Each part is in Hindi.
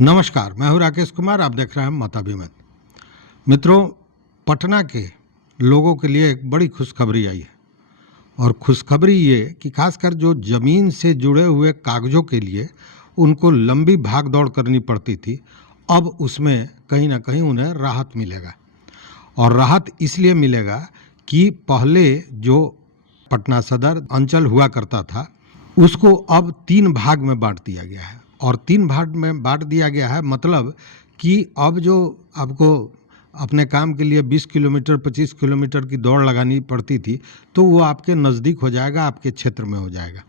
नमस्कार, मैं हूं राकेश कुमार। आप देख रहे हैं मताभिमत। मित्रों, पटना के लोगों के लिए एक बड़ी खुशखबरी आई है और खुशखबरी ये कि खासकर जो ज़मीन से जुड़े हुए कागज़ों के लिए उनको लंबी भाग दौड़ करनी पड़ती थी, अब उसमें कहीं ना कहीं उन्हें राहत मिलेगा। और राहत इसलिए मिलेगा कि पहले जो पटना सदर अंचल हुआ करता था उसको अब 3 भाग में बांट दिया गया है। और 3 भाग में बांट दिया गया है मतलब कि अब जो आपको अपने काम के लिए 20 किलोमीटर 25 किलोमीटर की दौड़ लगानी पड़ती थी तो वो आपके नज़दीक हो जाएगा, आपके क्षेत्र में हो जाएगा।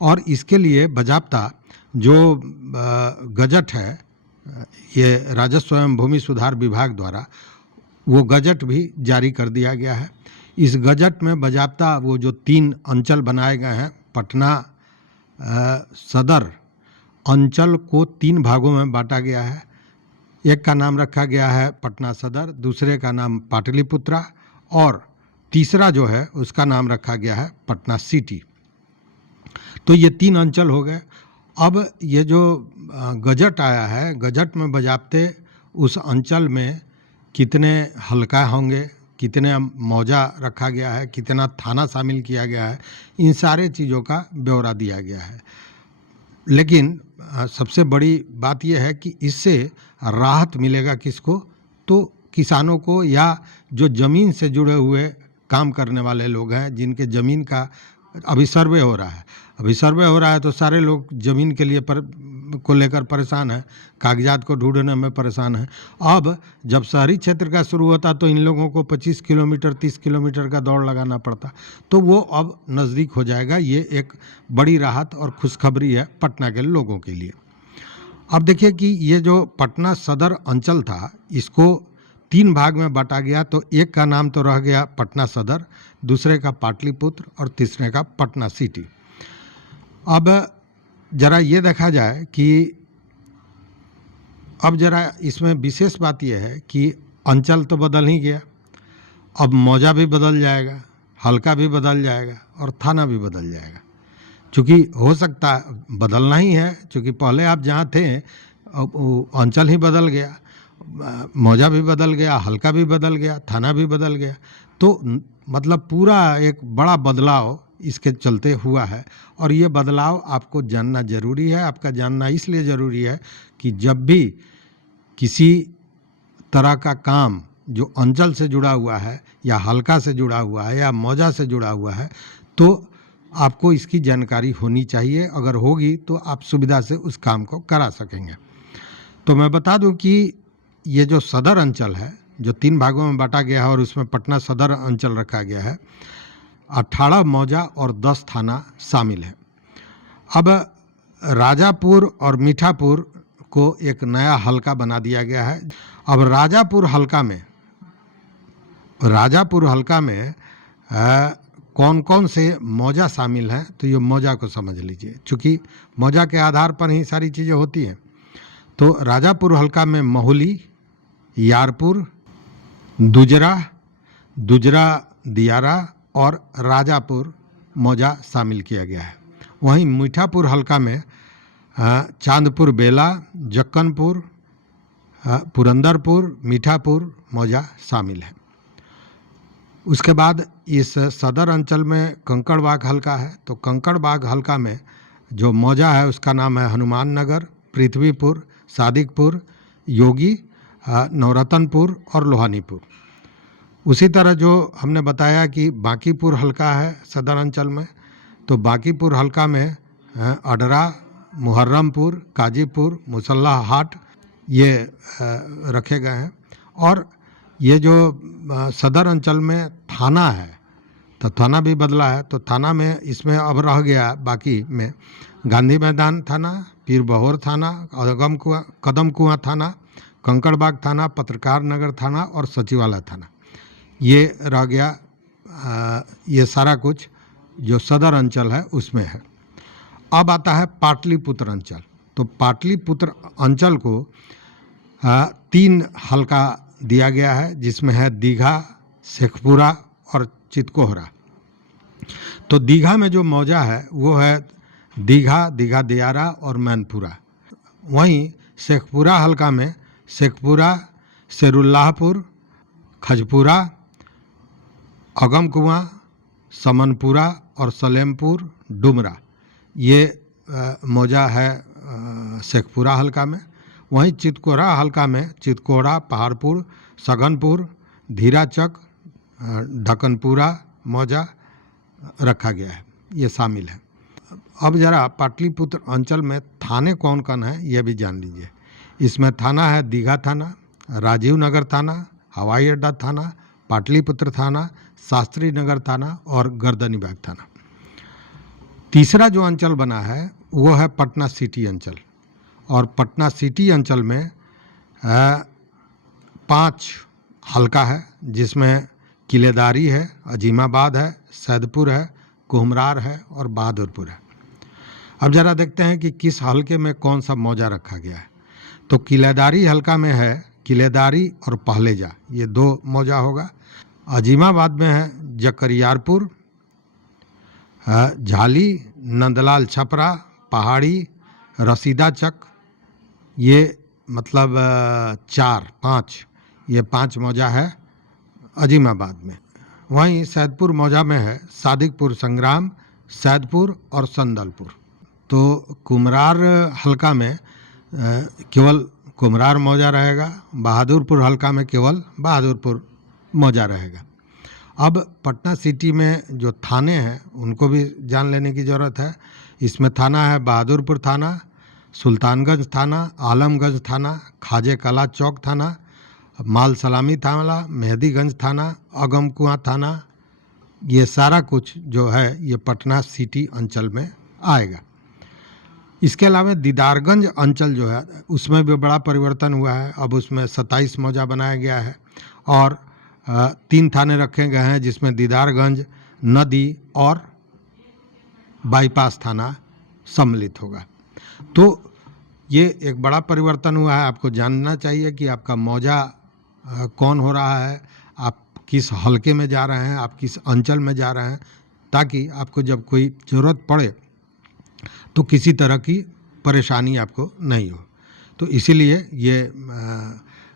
और इसके लिए बाज़ाब्ता जो गजट है, ये राजस्व एवं भूमि सुधार विभाग द्वारा वो गजट भी जारी कर दिया गया है। इस गजट में बाज़ाब्ता वो जो 3 अंचल बनाए गए हैं, पटना सदर अंचल को 3 भागों में बांटा गया है। एक का नाम रखा गया है पटना सदर, दूसरे का नाम पाटलिपुत्रा और तीसरा जो है उसका नाम रखा गया है पटना सिटी। तो ये 3 अंचल हो गए। अब ये जो गजट आया है, गजट में बाज़ाब्ते उस अंचल में कितने हल्का होंगे, कितने मौजा रखा गया है, कितना थाना शामिल किया गया है, इन सारे चीज़ों का ब्यौरा दिया गया है। लेकिन सबसे बड़ी बात यह है कि इससे राहत मिलेगा किसको? तो किसानों को या जो ज़मीन से जुड़े हुए काम करने वाले लोग हैं, जिनके ज़मीन का अभी सर्वे हो रहा है। अभी सर्वे हो रहा है तो सारे लोग ज़मीन के लिए को लेकर परेशान हैं, कागजात को ढूंढने में परेशान हैं। अब जब शहरी क्षेत्र का शुरू होता तो इन लोगों को 25 किलोमीटर 30 किलोमीटर का दौड़ लगाना पड़ता, तो वो अब नज़दीक हो जाएगा। ये एक बड़ी राहत और खुशखबरी है पटना के लोगों के लिए। अब देखिए कि ये जो पटना सदर अंचल था, इसको 3 भाग में बांटा गया। तो एक का नाम तो रह गया पटना सदर, दूसरे का पाटलिपुत्र और तीसरे का पटना सिटी। अब ज़रा ये देखा जाए कि अब ज़रा इसमें विशेष बात यह है कि अंचल तो बदल ही गया, अब मौजा भी बदल जाएगा, हल्का भी बदल जाएगा और थाना भी बदल जाएगा। चूँकि हो सकता है बदलना ही है, चूँकि पहले आप जहाँ थे अंचल ही बदल गया, मौजा भी बदल गया, हल्का भी बदल गया, थाना भी बदल गया। तो मतलब पूरा एक बड़ा बदलाव इसके चलते हुआ है। और ये बदलाव आपको जानना ज़रूरी है। आपका जानना इसलिए ज़रूरी है कि जब भी किसी तरह का काम जो अंचल से जुड़ा हुआ है या हल्का से जुड़ा हुआ है या मौजा से जुड़ा हुआ है, तो आपको इसकी जानकारी होनी चाहिए। अगर होगी तो आप सुविधा से उस काम को करा सकेंगे। तो मैं बता दूं कि ये जो सदर अंचल है, जो 3 भागों में बांटा गया है और उसमें पटना सदर अंचल रखा गया है, 18 मौजा और 10 थाना शामिल है। अब राजापुर और मीठापुर को एक नया हल्का बना दिया गया है। अब राजापुर हल्का में कौन कौन से मौजा शामिल हैं, तो ये मौजा को समझ लीजिए, चूँकि मौजा के आधार पर ही सारी चीज़ें होती हैं। तो राजापुर हल्का में महुली, यारपुर, दुजरा दियारा और राजापुर मौजा शामिल किया गया है। वहीं मीठापुर हल्का में चांदपुर बेला, जक्कनपुर, पुरंदरपुर, मीठापुर मौजा शामिल है। उसके बाद इस सदर अंचल में कंकड़बाग हल्का है। तो कंकड़बाग हल्का में जो मौजा है उसका नाम है हनुमान नगर, पृथ्वीपुर, सादिकपुर, योगी, नवरत्नपुर और लोहानीपुर। उसी तरह जो हमने बताया कि बांकीपुर हल्का है सदर अंचल में, तो बांकीपुर हल्का में अडरा, मुहर्रमपुर, काजीपुर, मुसल्ला हाट ये रखे गए हैं। और ये जो सदर अंचल में थाना है, तो थाना भी बदला है। तो थाना में इसमें अब रह गया बाकी में गांधी मैदान थाना, पीर बहोर थाना, कदम कुआं थाना, कंकड़बाग थाना, पत्रकार नगर थाना और सचिवालय थाना, ये रह गया। ये सारा कुछ जो सदर अंचल है उसमें है। अब आता है पाटलिपुत्र अंचल। तो पाटलिपुत्र अंचल को 3 हल्का दिया गया है, जिसमें है दीघा, शेखपुरा और चितकोहरा। तो दीघा में जो मौजा है वो है दीघा दियारा और मैनपुरा। वहीं शेखपुरा हल्का में शेखपुरा, शेरुल्लाहपुर, खजपुरा, अगमकुआं, समनपुरा और सलेमपुर, डुमरा, ये मौजा है शेखपुरा हल्का में। वहीं चितकोरा हल्का में चितकोरा, पहाड़पुर, सगनपुर, धीराचक, ढक्कनपुरा मौजा रखा गया है, ये शामिल है। अब जरा पाटलिपुत्र अंचल में थाने कौन कौन है ये भी जान लीजिए। इसमें थाना है दीघा थाना, राजीव नगर थाना, हवाई अड्डा थाना, पाटलिपुत्र थाना, शास्त्री नगर थाना और गर्दनीबाग थाना। तीसरा जो अंचल बना है वो है पटना सिटी अंचल, और पटना सिटी अंचल में 5 हल्का है, जिसमें किलेदारी है, अजीमाबाद है, सैदपुर है, कुम्हरार है और बहादुरपुर है। अब जरा देखते हैं कि किस हल्के में कौन सा मौजा रखा गया है। तो किलेदारी हल्का में है किलेदारी और पहलेजा, ये 2 मौजा होगा। अजीमाबाद में है जकरियारपुर, झाली, नंदलाल छपरा, पहाड़ी, रसीदाचक, ये मतलब 4-5, ये 5 मौजा है अजीमाबाद में। वहीं सैदपुर मौजा में है सादिकपुर संग्राम, सैदपुर और संदलपुर। तो कुम्हरार हल्का में केवल कुम्हरार मौजा रहेगा, बहादुरपुर हल्का में केवल बहादुरपुर मौजा रहेगा। अब पटना सिटी में जो थाने हैं उनको भी जान लेने की ज़रूरत है। इसमें थाना है बहादुरपुर थाना, सुल्तानगंज थाना, आलमगंज थाना, खाजे कला चौक थाना, माल सलामी थाना, मेहदीगंज थाना, अगमकुआं थाना, ये सारा कुछ जो है ये पटना सिटी अंचल में आएगा। इसके अलावा दीदारगंज अंचल जो है उसमें भी बड़ा परिवर्तन हुआ है। अब उसमें 27 मौजा बनाया गया है और 3 थाने रखे गए हैं, जिसमें दीदारगंज, नदी और बाईपास थाना सम्मिलित होगा। तो ये एक बड़ा परिवर्तन हुआ है। आपको जानना चाहिए कि आपका मौजा कौन हो रहा है, आप किस हल्के में जा रहे हैं, आप किस अंचल में जा रहे हैं, ताकि आपको जब कोई ज़रूरत पड़े तो किसी तरह की परेशानी आपको नहीं हो। तो इसीलिए ये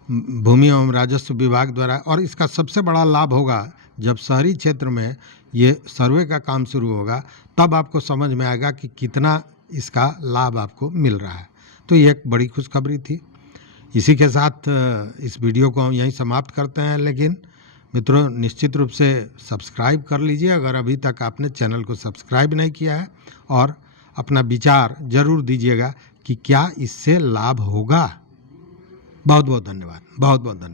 भूमि एवं राजस्व विभाग द्वारा, और इसका सबसे बड़ा लाभ होगा जब शहरी क्षेत्र में ये सर्वे का काम शुरू होगा, तब आपको समझ में आएगा कि कितना इसका लाभ आपको मिल रहा है। तो ये एक बड़ी खुशखबरी थी। इसी के साथ इस वीडियो को हम यहीं समाप्त करते हैं, लेकिन मित्रों निश्चित रूप से सब्सक्राइब कर लीजिए अगर अभी तक आपने चैनल को सब्सक्राइब नहीं किया है, और अपना विचार ज़रूर दीजिएगा कि क्या इससे लाभ होगा। बहुत बहुत धन्यवाद, बहुत बहुत धन्यवाद।